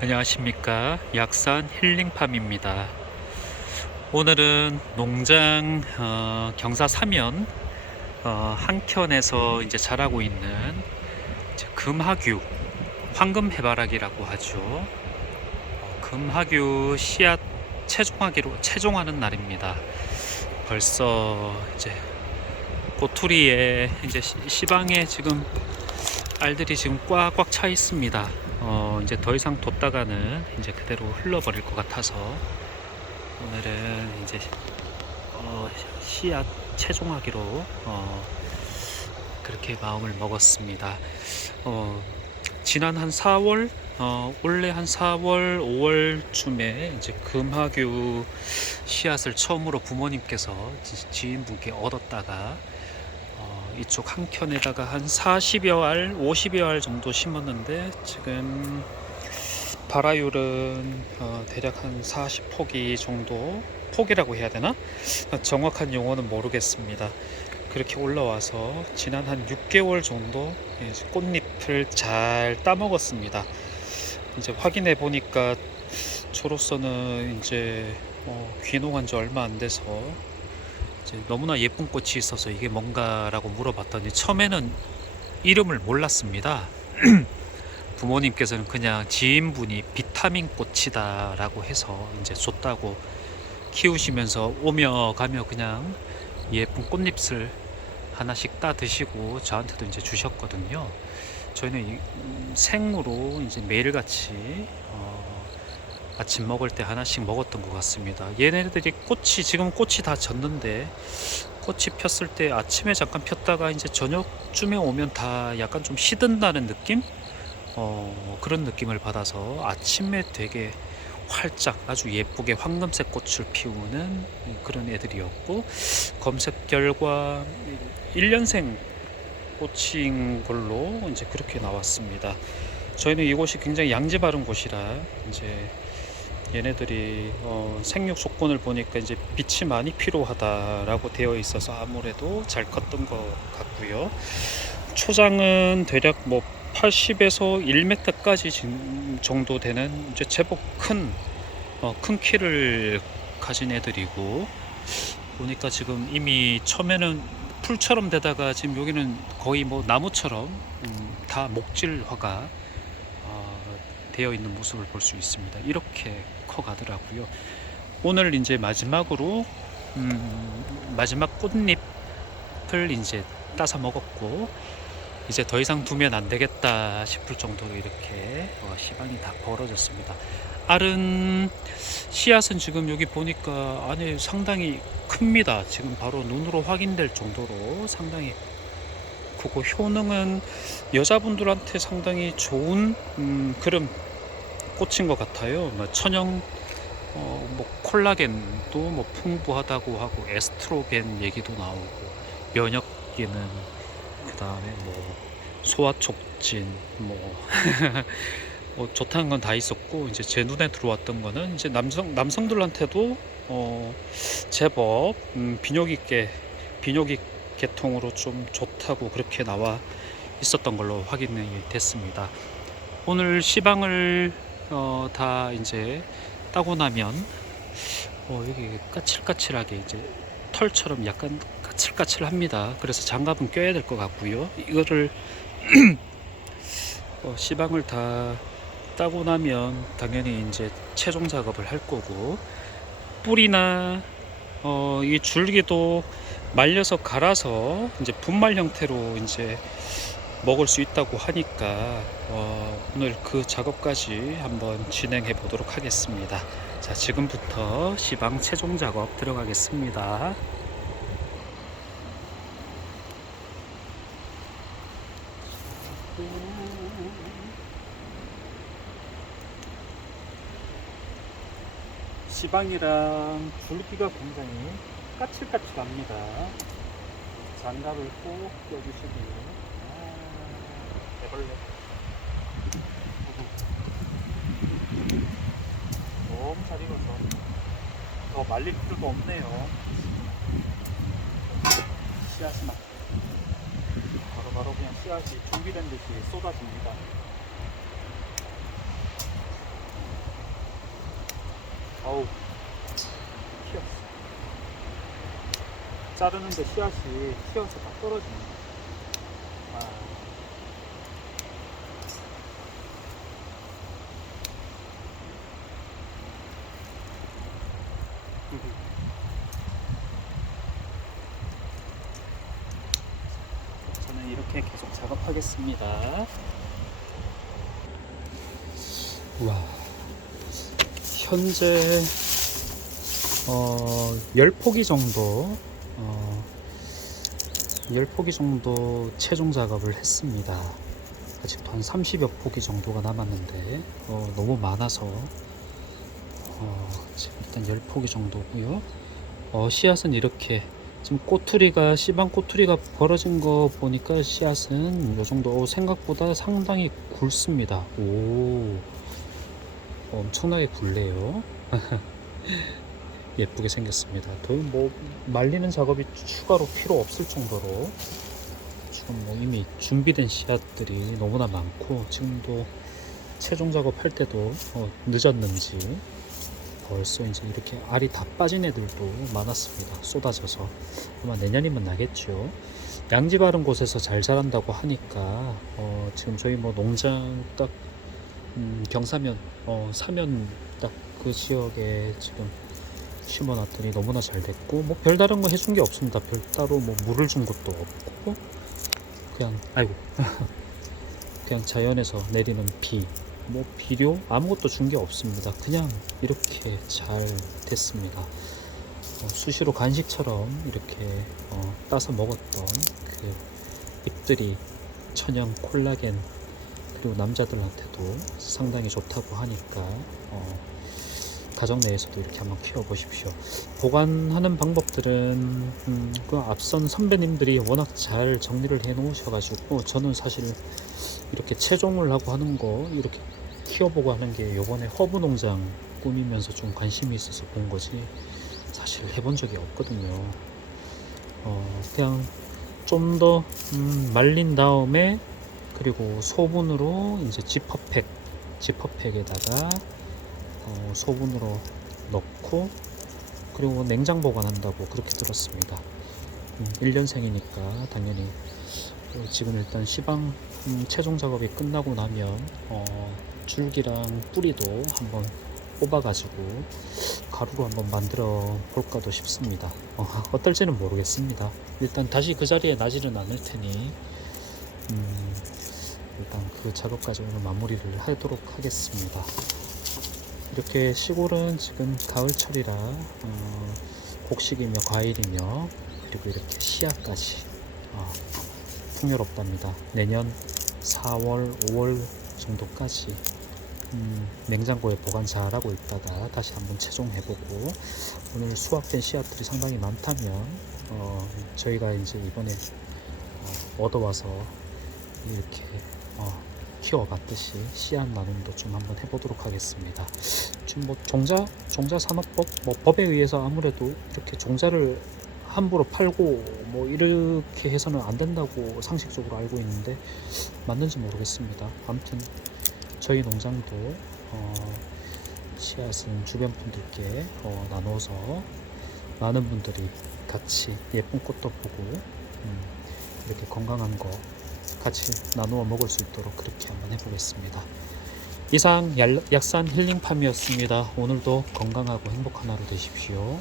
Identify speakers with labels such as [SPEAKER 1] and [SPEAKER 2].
[SPEAKER 1] 안녕하십니까. 약산 힐링팜입니다. 오늘은 농장 어, 경사 사면 어, 한켠에서 이제 자라고 있는 이제 금하규 황금 해바라기라고 하죠. 어, 금하규 씨앗 채종하기로 채종하는 날입니다. 벌써 이제 꼬투리에 이제 시- 시방에 지금 알들이 지금 꽉꽉 차 있습니다. 어, 이제 더 이상 뒀다가는 이제 그대로 흘러버릴 것 같아서 오늘은 이제 어, 씨앗 채종하기로 어, 그렇게 마음을 먹었습니다. 어, 지난 한 4월, 어, 올해 한 4월, 5월쯤에 이제 금화규 씨앗을 처음으로 부모님께서 지- 지인분께 얻었다가 어, 이쪽 한 켠에다가 한 40여 알, 50여 알 정도 심었는데 지금 발화율은 어, 대략 한 40포기 정도 포기라고 해야 되나? 어, 정확한 용어는 모르겠습니다. 그렇게 올라와서 지난 한 6개월 정도 예, 꽃잎을 잘 따먹었습니다. 이제 확인해 보니까 저로서는 이제 어, 귀농한 지 얼마 안 돼서 너무나 예쁜 꽃이 있어서 이게 뭔가라고 물어봤더니 처음에는 이름을 몰랐습니다. 부모님께서는 그냥 지인분이 비타민 꽃이다라고 해서 이제 줬다고 키우시면서 오며 가며 그냥 예쁜 꽃잎을 하나씩 따 드시고 저한테도 이제 주셨거든요. 저희는 이- 음, 생으로 이제 매일같이 어, 아침 먹을 때 하나씩 먹었던 것 같습니다. 얘네들이 꽃이 지금 꽃이 다 졌는데 꽃이 폈을 때 아침에 잠깐 폈다가 이제 저녁쯤에 오면 다 약간 좀 시든다는 느낌? 어, 그런 느낌을 받아서 아침에 되게 활짝 아주 예쁘게 황금색 꽃을 피우는 그런 애들이었고 검색 결과 1년생 꽃인 걸로 이제 그렇게 나왔습니다. 저희는 이곳이 굉장히 양지 바른 곳이라 이제 얘네들이 어, 생육 조건을 보니까 이제 빛이 많이 필요하다라고 되어 있어서 아무래도 잘 컸던 것 같고요. 초장은 대략 뭐 80에서 1m까지 정도 되는 이제 제법 큰, 어, 큰 키를 가진 애들이고 보니까 지금 이미 처음에는 풀처럼 되다가 지금 여기는 거의 뭐 나무처럼 음, 다 목질화가 어, 되어 있는 모습을 볼 수 있습니다. 이렇게 커 가더라고요. 오늘 이제 마지막으로 음, 마지막 꽃잎을 이제 따서 먹었고 이제 더 이상 두면 안 되겠다 싶을 정도로 이렇게 어, 시방이 다 벌어졌습니다. 알은 씨앗은 지금 여기 보니까 안에 상당히 큽니다. 지금 바로 눈으로 확인될 정도로 상당히 크고 효능은 여자분들한테 상당히 좋은 음, 그런 꽃인 것 같아요. 뭐 천연 어, 뭐 콜라겐도 뭐 풍부하다고 하고 에스트로겐 얘기도 나오고 면역 기능 그 다음에 뭐 소화 촉진 뭐, 뭐 좋다는 건 다 있었고 이제 제 눈에 들어왔던 거는 이제 남성 남성들한테도 어 제법 음, 비뇨 기계 비뇨기 계통으로 좀 좋다고 그렇게 나와 있었던 걸로 확인이 됐습니다. 오늘 시방을 어, 다 이제 따고 나면 어, 여기 까칠까칠하게 이제 털처럼 약간 까칠까칠합니다. 그래서 장갑은 껴야 될 것 같고요. 이거를 어, 시방을 다 따고 나면 당연히 이제 최종 작업을 할 거고 뿌리나 어, 이 줄기도 말려서 갈아서 이제 분말 형태로 이제 먹을 수 있다고 하니까 어, 오늘 그 작업까지 한번 진행해 보도록 하겠습니다. 자, 지금부터 시방 최종 작업 들어가겠습니다. 시방이랑 줄기가 굉장히 까칠까칠합니다. 장갑을 꼭 껴주시고요. 아, 해벌레. 너무 잘 익어서 더 말릴 필요도 없네요. 씨앗이 막 바로바로 그냥 씨앗이 준비된 듯이 쏟아집니다. 어우 튀었어 자르는데 씨앗이 튀어서 다 떨어지네 아. 저는 이렇게 계속 작업하겠습니다. 와, 현재 어, 10포기 정도 어, 10포기 정도 최종 작업을 했습니다. 아직도 한 30여 포기 정도가 남았는데 어, 너무 많아서 어, 지금 일단 10포기 정도고요. 어, 씨앗은 이렇게 지금 꼬투리가 씨방 꼬투리가 벌어진 거 보니까 씨앗은 이 정도 어, 생각보다 상당히 굵습니다. 오 엄청나게 굵네요. 예쁘게 생겼습니다. 더뭐 말리는 작업이 추가로 필요 없을 정도로 지금 뭐 이미 준비된 씨앗들이 너무나 많고 지금도 최종 작업할 때도 어, 늦었는지 벌써 이제 이렇게 알이 다 빠진 애들도 많았습니다. 쏟아져서 아마 내년이면 나겠죠. 양지 바른 곳에서 잘 자란다고 하니까 어, 지금 저희 뭐 농장 딱 음, 경사면 어, 사면 딱 그 지역에 지금 심어놨더니 너무나 잘 됐고 뭐 별다른 거 해준 게 없습니다. 별 따로 뭐 물을 준 것도 없고 그냥 아이고 그냥 자연에서 내리는 비, 뭐 비료 아무것도 준 게 없습니다. 그냥 이렇게 잘 됐습니다. 어, 수시로 간식처럼 이렇게 어, 따서 먹었던 그 잎들이 천연 콜라겐 그리고 남자들한테도 상당히 좋다고 하니까 어, 가정 내에서도 이렇게 한번 키워보십시오. 보관하는 방법들은 음, 그 앞선 선배님들이 워낙 잘 정리를 해 놓으셔가지고 저는 사실 이렇게 채종을 하고 하는 거 이렇게 키워보고 하는 게 요번에 허브 농장 꾸미면서 좀 관심이 있어서 본 거지 사실 해본 적이 없거든요. 어, 그냥 좀더 음, 말린 다음에 그리고 소분으로 이제 지퍼팩 지퍼팩에다가 어, 소분으로 넣고 그리고 냉장 보관한다고 그렇게 들었습니다. 음, 1년생이니까 당연히 어, 지금 일단 시방 음, 최종 작업이 끝나고 나면 어, 줄기랑 뿌리도 한번 뽑아가지고 가루로 한번 만들어 볼까도 싶습니다. 어, 어떨지는 모르겠습니다. 일단 다시 그 자리에 나지는 않을 테니 음, 일단 그 작업까지 오늘 마무리를 하도록 하겠습니다. 이렇게 시골은 지금 가을철이라 어, 곡식이며 과일이며 그리고 이렇게 씨앗까지 어, 풍요롭답니다. 내년 4월, 5월 정도까지 음, 냉장고에 보관 잘하고 있다가 다시 한번 채종해보고 오늘 수확된 씨앗들이 상당히 많다면 어, 저희가 이제 이번에 어, 얻어와서 이렇게 어, 키워봤듯이 씨앗 나눔도 좀 한번 해보도록 하겠습니다. 지금 뭐 종자 종자 산업법 뭐 법에 의해서 아무래도 이렇게 종자를 함부로 팔고 뭐 이렇게 해서는 안 된다고 상식적으로 알고 있는데 맞는지 모르겠습니다. 아무튼 저희 농장도 어, 씨앗은 주변 분들께 어, 나눠서 많은 분들이 같이 예쁜 꽃도 보고 음, 이렇게 건강한 거 같이 나누어 먹을 수 있도록 그렇게 한번 해보겠습니다. 이상 얄- 약산 힐링팜이었습니다. 오늘도 건강하고 행복한 하루 되십시오.